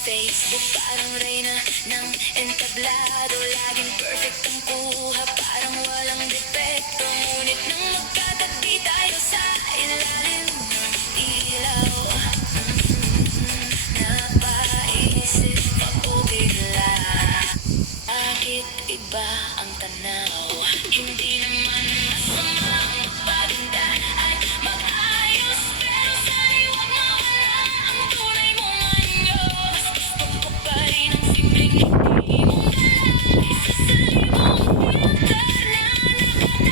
Facebook parang reyna ng entablado. Laging perfect ang kuha, parang walang depekto. Ngunit nang magkatabi tayo sa ilalim ng ilaw, napaisip ako bigla, bakit iba ang tanaw? Hindi naman masama ang magpaganda at mag-ayos, pero sana'y huwag mawala ang tunay mong anyo. Mas gusto ko pa rin ang simpleng hindi mong dala, isa sa limang filter na